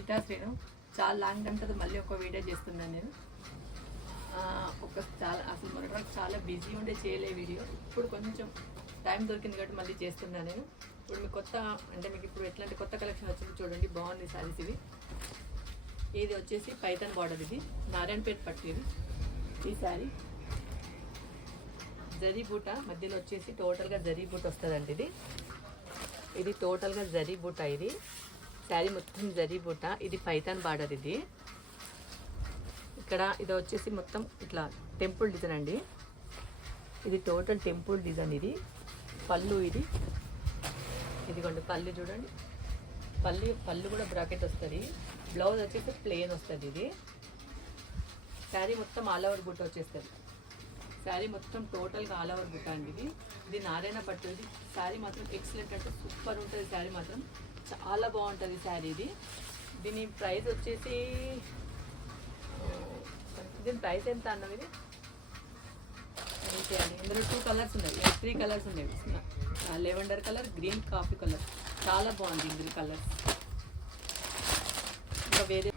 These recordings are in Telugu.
గీతా శ్రీను. చాలా లాంగ్ టైం తర్వాత మళ్ళీ ఒక వీడియో చేస్తున్నాను నేను. అసలు మొన్నటి వరకు చాలా బిజీ ఉండే చేయలే వీడియో. ఇప్పుడు కొంచెం టైం దొరికింది కాబట్టి మళ్ళీ చేస్తున్నాను నేను. ఇప్పుడు మీకు మీకు ఇప్పుడు ఎట్లాంటి కొత్త కలెక్షన్ వచ్చింది చూడండి. బాగుంది సారీస్ ఇవి. ఇది వచ్చేసి పైథాన్ బార్డర్, ఇది నారాయణపేట పట్టు. ఈ శారీ జరీ బూట మధ్యలో వచ్చేసి టోటల్గా జరీ బూట వస్తుందండి. ఇది టోటల్గా జరీ బూట. ఇది శారీ మొత్తం జరీ బూట. ఇది పైథాన్ బార్డర్. ఇక్కడ ఇది వచ్చేసి మొత్తం ఇట్లా టెంపుల్ డిజైన్ అండి. ఇది టోటల్ టెంపుల్ డిజైన్. ఇది పళ్ళు. ఇదిగోండి పళ్ళు చూడండి. పళ్ళు కూడా బ్రాకెట్ వస్తుంది. బ్లౌజ్ వచ్చేసి ప్లెయిన్ వస్తుంది. ఇది శారీ మొత్తం ఆల్ ఓవర్ బుట్ట వచ్చేస్తుంది. శారీ మొత్తం టోటల్గా ఆల్ ఓవర్ బుట్ట అండి. ఇది నారాయణ పట్టు. ఇది శారీ మాత్రం ఎక్సలెంట్, అంటే సూపర్ ఉంటుంది. శారీ మాత్రం చాలా బాగుంటుంది శారీ. దీని ప్రైస్ వచ్చేసి దీని ప్రైస్ ఎంత అన్నది? ఇందులో 2 కలర్స్ ఉన్నాయి, 3 కలర్స్ ఉన్నాయి. Lavender colour, green, coffee colour. చాలా బాగుంది ఇందులో కలర్స్. ఇంకా వేరే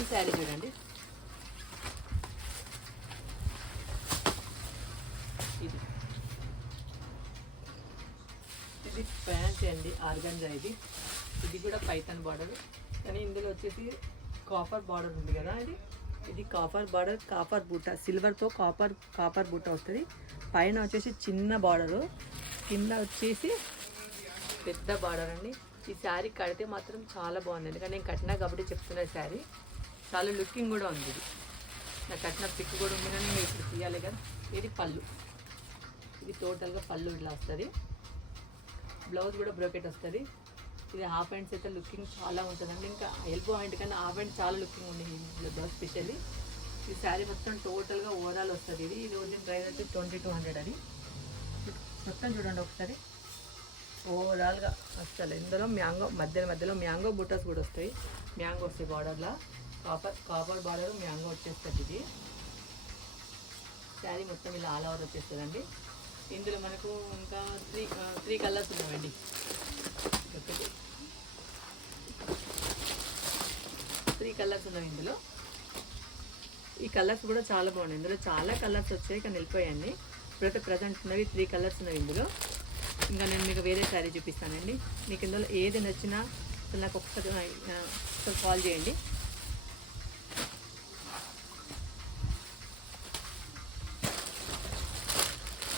ఈ శారీ చూడండి. ఇది ఫ్యాన్సీ అండి, ఆర్గంజా. ఇది కూడా పైథాన్ బార్డర్, కానీ ఇందులో వచ్చేసి కాపర్ బార్డర్ ఉంది కదా. ఇది కాపర్ బార్డర్, కాపర్ బూట, సిల్వర్తో కాపర్ బూట వస్తుంది. పైన వచ్చేసి చిన్న బార్డరు, కింద వచ్చేసి పెద్ద బార్డర్ అండి. ఈ శారీ కడితే మాత్రం చాలా బాగుంది. ఎందుకంటే నేను కట్టినా కాబట్టి చెప్తున్నా. శారీ చాలా లుకింగ్ కూడా ఉంది. నాకు కట్టిన పిక్ కూడా ఉంది, కానీ నేను ఇప్పుడు తీయాలి కదా. ఇది పళ్ళు. ఇది టోటల్గా పళ్ళు ఇట్లా వస్తుంది. బ్లౌజ్ కూడా బ్రోకెట్ వస్తుంది. ఇది హాఫ్ హ్యాండ్స్ అయితే లుకింగ్ చాలా ఉంటుందండి. ఇంకా ఎల్బో హ్యాండ్ కన్నా హాఫ్ హ్యాండ్ చాలా లుకింగ్ ఉంది ఈ బ్లౌజ్ స్పెషల్లీ. ఈ శారీ మొత్తం టోటల్గా ఓవరాల్ వస్తుంది. ఇది రోజు ప్రైస్ అయితే 2200. అది మొత్తం చూడండి ఒకసారి. ఓవరాల్గా వస్తుంది. ఇందులో మధ్యలో మ్యాంగో బుట్టస్ కూడా వస్తాయి. మ్యాంగో వస్తాయి బార్డర్లో. కాపర్ బార్డర్ మ్యాంగో వచ్చేస్తుంది. ఇది శారీ మొత్తం ఇలా ఆల్ ఓవర్ వచ్చేస్తుందండి. ఇందులో మనకు ఇంకా 3 కలర్స్ ఉన్నాయండి. 3 కలర్స్ ఉన్నాయి ఇందులో. ఈ కలర్స్ కూడా చాలా బాగున్నాయి. ఇందులో చాలా కలర్స్ వచ్చాయి, కానీ వెళ్ళిపోయాయండి. ఇప్పుడైతే ప్రజెంట్ ఉన్నవి 3 కలర్స్ ఉన్నాయి ఇందులో. ఇంకా నేను మీకు వేరే శారీ చూపిస్తానండి. మీకు ఇందులో ఏది నచ్చినా నాకు ఒకసారి కాల్ చేయండి.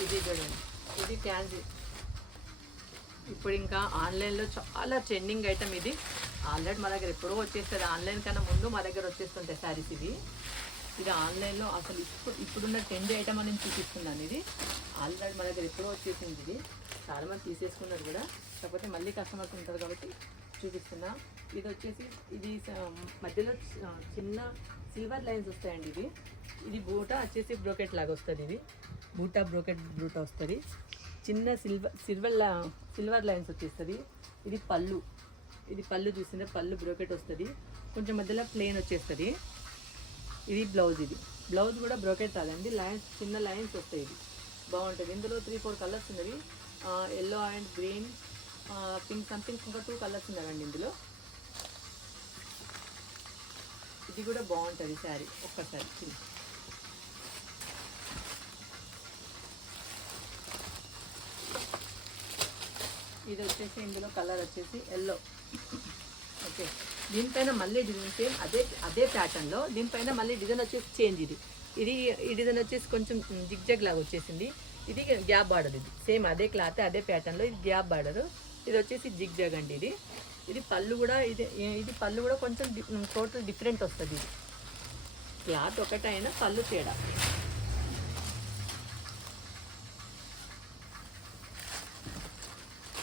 ఇది చూడండి, ఇది ఫ్యాన్సీ. ఇప్పుడు ఇంకా ఆన్లైన్లో చాలా ట్రెండింగ్ ఐటమ్. ఇది ఆల్రెడీ మా దగ్గర ఎప్పుడో వచ్చేస్తుంది. ఆన్లైన్ కన్నా ముందు మా దగ్గర వచ్చేస్తుంటాయి శారీస్. ఇది ఆన్లైన్లో అసలు ఇప్పుడున్న ట్రెండ్ ఐటమ్ అని చూపిస్తున్నాను. ఇది ఆల్రెడీ మా దగ్గర ఎప్పుడో వచ్చేసింది. ఇది చాలామంది తీసేసుకున్నారు కూడా, కాకపోతే మళ్ళీ కస్టమర్స్ ఉంటారు కాబట్టి చూపిస్తున్నా. ఇది వచ్చేసి ఇది మధ్యలో చిన్న సిల్వర్ లైన్స్ వస్తాయండి. ఇది బూటా వచ్చేసి బ్రోకెట్ లాగా వస్తుంది. ఇది బ్రోకెట్ వస్తుంది. చిన్న సిల్వర్ లైన్స్ వచ్చేస్తుంది. ఇది పళ్ళు చూసిందే, పళ్ళు బ్రోకెట్ వస్తుంది. కొంచెం మధ్యలో ప్లెయిన్ వచ్చేస్తుంది. ఇది బ్లౌజ్ కూడా బ్రోకెట్ రాదండి. చిన్న లైన్స్ వస్తాయి. ఇది బాగుంటుంది. ఇందులో 3-4 కలర్స్ ఉన్నవి. Yellow and green, pink, something ఇంకా 2 కలర్స్ ఉన్నవండి ఇందులో. ఇది కూడా బాగుంటుంది శారీ. ఒక్కసారి ఇది వచ్చేసి ఇందులో కలర్ వచ్చేసి ఎల్లో. ఓకే, దీనిపైన మళ్ళీ డిజైన్ సేమ్ అదే ప్యాటర్న్లో దీనిపైన మళ్ళీ డిజైన్ వచ్చేసి చేంజ్. ఈ డిజైన్ వచ్చేసి కొంచెం జిగ్జాగ్ లాగా వచ్చేసింది. ఇది గ్యాప్ బార్డర్. ఇది సేమ్ అదే క్లాత్ అదే ప్యాటర్న్లో. ఇది గ్యాప్ బార్డర్. ఇది వచ్చేసి జిగ్జాగ్ అండి. ఇది పళ్ళు కూడా ఇది పళ్ళు కూడా కొంచెం టోటల్ డిఫరెంట్ వస్తుంది. ఇది క్లాత్ ఒకటైనా పళ్ళు తేడా.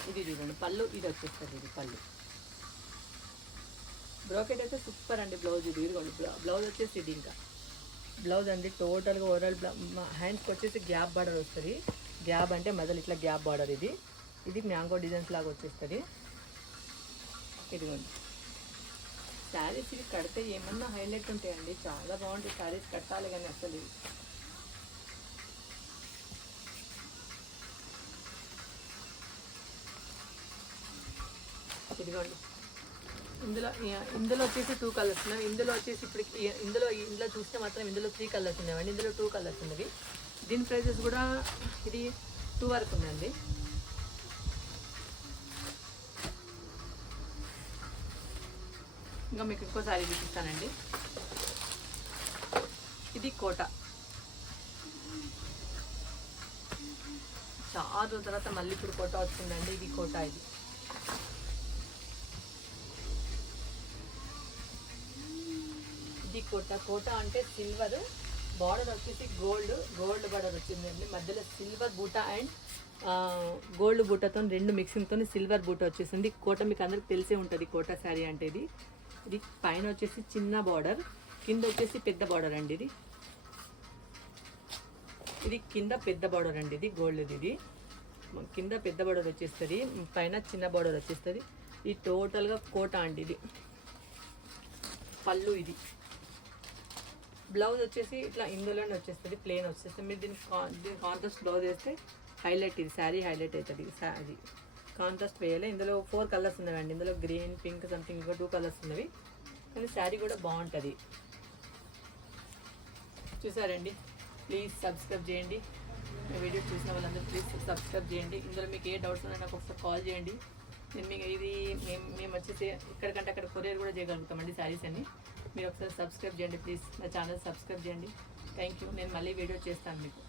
ఇది చూడండి పళ్ళు. ఇది వచ్చేస్తుంది. ఇది పళ్ళు బ్రోకెట్ అయితే సూపర్ అండి. బ్లౌజ్ ఇదిగోండి. బ్లౌజ్ వచ్చేసి ఇది ఇంకా బ్లౌజ్ అండి. టోటల్గా ఓవరాల్ హ్యాండ్స్కి వచ్చేసి గ్యాప్ బార్డర్ వస్తుంది. గ్యాప్ అంటే మొదలు ఇట్లా గ్యాప్ బార్డర్. ఇది మ్యాంగో డిజైన్స్ లాగా వచ్చేస్తుంది. ఇదిగోండి శారీస్ ఇవి కడితే ఏమన్నా హైలైట్ ఉంటాయండి. చాలా బాగుంటాయి శారీస్ కట్టాలి, కానీ అసలు ఇదిగోండి. ఇందులో వచ్చేసి 2 కలర్స్ ఉన్నాయి. ఇందులో వచ్చేసి ఇప్పుడు ఇందులో చూస్తే మాత్రం ఇందులో 3 కలర్స్ ఉన్నాయండి. ఇందులో 2 కలర్స్ ఉన్నవి. దీని ప్రైజెస్ కూడా ఇది 2 వరకు ఉందండి. ఇంకా మీకు ఇంకో సారీ చూపిస్తానండి. ఇది కోట. చాలా రోజుల తర్వాత మళ్ళీ ఇప్పుడు కోట వచ్చిందండి. ఇది కోట. ఇది కోట అంటే సిల్వర్ బార్డర్ వచ్చేసి గోల్డ్ బార్డర్ వచ్చిందండి. మధ్యలో సిల్వర్ బూటా అండ్ గోల్డ్ బూటాతో 2 మిక్సింగ్తో సిల్వర్ బూటా వచ్చేసింది. కోట మీకు అందరికి తెలిసే ఉంటుంది. కోట శారీ అంటే ఇది పైన వచ్చేసి చిన్న బార్డర్, కింద వచ్చేసి పెద్ద బార్డర్ అండి. ఇది కింద పెద్ద బార్డర్ అండి. ఇది గోల్డ్. ఇది కింద పెద్ద బార్డర్ వచ్చేస్తుంది, పైన చిన్న బార్డర్ వచ్చేస్తుంది. ఇది టోటల్గా కోట అండి. ఇది పళ్ళు. ఇది బ్లౌజ్ వచ్చేసి ఇట్లా ఇందులోనే వచ్చేస్తుంది, ప్లెయిన్ వచ్చేస్తుంది. మీరు దీనికి కాంట్రాస్ట్ బ్లౌజ్ వేస్తే హైలైట్. ఇది శారీ హైలైట్ అవుతుంది. అది కాంట్రాస్ట్ వేయాలి. ఇందులో 4 కలర్స్ ఉన్నాయండి. ఇందులో గ్రీన్, పింక్, సంథింగ్ ఇంకా 2 కలర్స్ ఉన్నవి. కానీ శారీ కూడా బాగుంటుంది. చూసారండి. ప్లీజ్ సబ్స్క్రైబ్ చేయండి. వీడియో చూసిన వాళ్ళందరూ ప్లీజ్ సబ్స్క్రైబ్ చేయండి. ఇందులో మీకు ఏ డౌట్స్ ఉన్నా నాకు ఒకసారి కాల్ చేయండి. నేను మీకు మేము వచ్చేసి ఇక్కడికంటే అక్కడ కొరియర్ కూడా చేయగలుగుతామండి శారీస్ అన్ని. మీరు ఒకసారి సబ్స్క్రైబ్ చేయండి ప్లీజ్. నా ఛానల్ సబ్స్క్రైబ్ చేయండి. Thank you. నేను మళ్ళీ వీడియో చేస్తాను మీకు.